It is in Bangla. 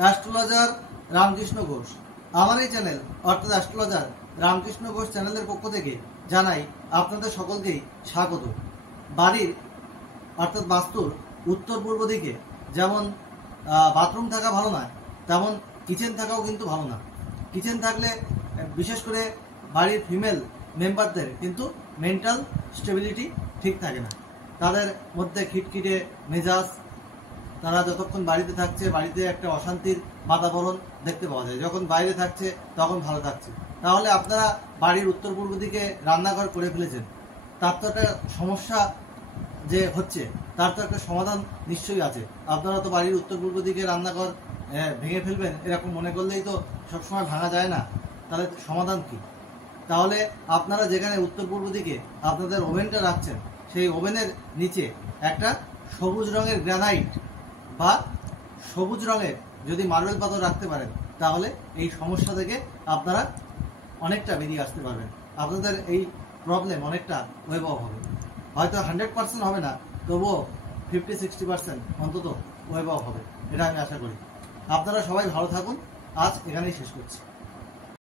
অ্যাস্ট্রোলজার রামকৃষ্ণ ঘোষ। আমার এই চ্যানেল অর্থাৎ অ্যাস্ট্রোলজার রামকৃষ্ণ ঘোষ চ্যানেলের পক্ষ থেকে জানাই আপনাদের সকলকেই স্বাগত। বাড়ির অর্থাৎ বাস্তুর উত্তর পূর্ব দিকে যেমন বাথরুম থাকা ভালো না, তেমন কিচেন থাকাও কিন্তু ভালো না। কিচেন থাকলে বিশেষ করে বাড়ির ফিমেল মেম্বারদের কিন্তু মেন্টাল স্টেবিলিটি ঠিক থাকে না। তাদের মধ্যে খিটখিটে মেজাজ, তারা যতক্ষণ বাড়িতে থাকছে বাড়িতে একটা অশান্তির বাতাবরণ দেখতে পাওয়া যায়, যখন বাইরে থাকছে তখন ভালো থাকছে। তাহলে আপনারা বাড়ির উত্তর পূর্ব দিকে রান্নাঘর করে ফেলেছেন, তার তো একটা সমস্যা যে হচ্ছে, তার তো একটা সমাধান নিশ্চয়ই আছে। আপনারা তো বাড়ির উত্তর পূর্ব দিকে রান্নাঘর ভেঙে ফেলবেন এরকম মনে করলেই তো সবসময় ভাঙা যায় না। তাহলে সমাধান কি? তাহলে আপনারা যেখানে উত্তর পূর্ব দিকে আপনাদের ওভেনটা রাখছেন, সেই ওভেনের নিচে একটা সবুজ রঙের গ্রানাইট বা সবুজ রঙের যদি মার্বেল পাথর রাখতে পারেন, তাহলে এই সমস্যা থেকে আপনারা অনেকটা বেরিয়ে আসতে পারবেন। আপনাদের এই প্রবলেম অনেকটা ওয়েবঅফ হবে। হয়তো 100% হবে না, তবুও 50-60% অন্তত ওয়েবঅফ হবে, এটা আমি আশা করি। আপনারা সবাই ভালো থাকুন। আজ এখানেই শেষ করছি।